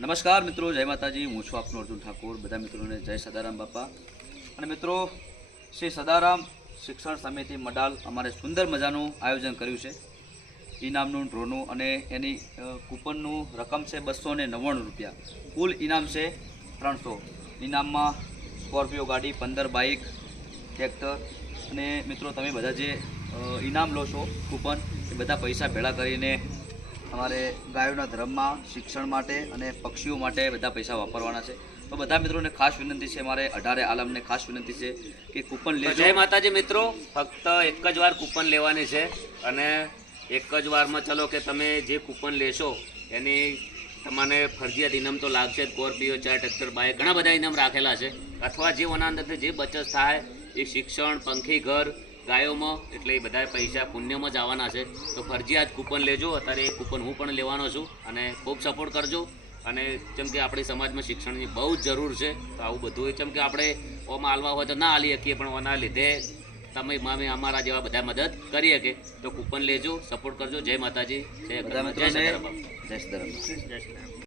નમસ્કાર મિત્રો, જય માતાજી. હું છું આપનો અર્જુન ઠાકોર. બધા મિત્રોને જય સદારામ બાપા. અને મિત્રો, શ્રી સદારામ શિક્ષણ સમિતિ મડાલ અમારે સુંદર મજાનું આયોજન કર્યું છે. ઇનામનું ડ્રોનું અને એની કૂપનનું રકમ છે 299 રૂપિયા. કુલ ઇનામ છે 300. ઇનામમાં સ્કોર્પિયો ગાડી, 15 બાઇક, ટ્રેક્ટર. અને મિત્રો, તમે બધા જે ઇનામ લો છો કૂપન, એ બધા પૈસા ભેળા કરીને અમારે ગાયોના ધર્મમાં, શિક્ષણ માટે અને પક્ષીઓ માટે બધા પૈસા વાપરવાના છે. તો બધા મિત્રોને ખાસ વિનંતી છે, મારે 18 આલમને ખાસ વિનંતી છે કે કૂપન લેજો. જય માતાજી મિત્રો, ફક્ત એક જ વાર કૂપન લેવાની છે અને એક જ વારમાં ચલો કે તમે જે કૂપન લેશો એની તમને ફરજિયાત ઇનામ તો લાગશે. સ્કોર્પિયો, 4 ટ્રેક્ટર, બાઇક, ઘણા બધા ઇનામ રાખેલા છે. અથવા જે ઓના અંદરથી જે બચત થાય એ શિક્ષણ, પંખી ઘર, ગાયોમાં, એટલે એ બધા પૈસા પુણ્યમાં જ આવવાના છે. તો ફરજિયાત કૂપન લેજો. અત્યારે એ કૂપન હું પણ લેવાનો છું અને ખૂબ સપોર્ટ કરજો. અને જેમ કે આપણી સમાજમાં શિક્ષણની બહુ જ જરૂર છે. તો આવું બધું જેમ કે આપણે ઓમાં હાલવા હોય તો ના હાલી શકીએ, પણ ઓના લીધે તમે અમારા જેવા બધા મદદ કરી શકે. તો કૂપન લેજો, સપોર્ટ કરજો. જય માતાજી, બધા મિત્રોને જય સદારામ.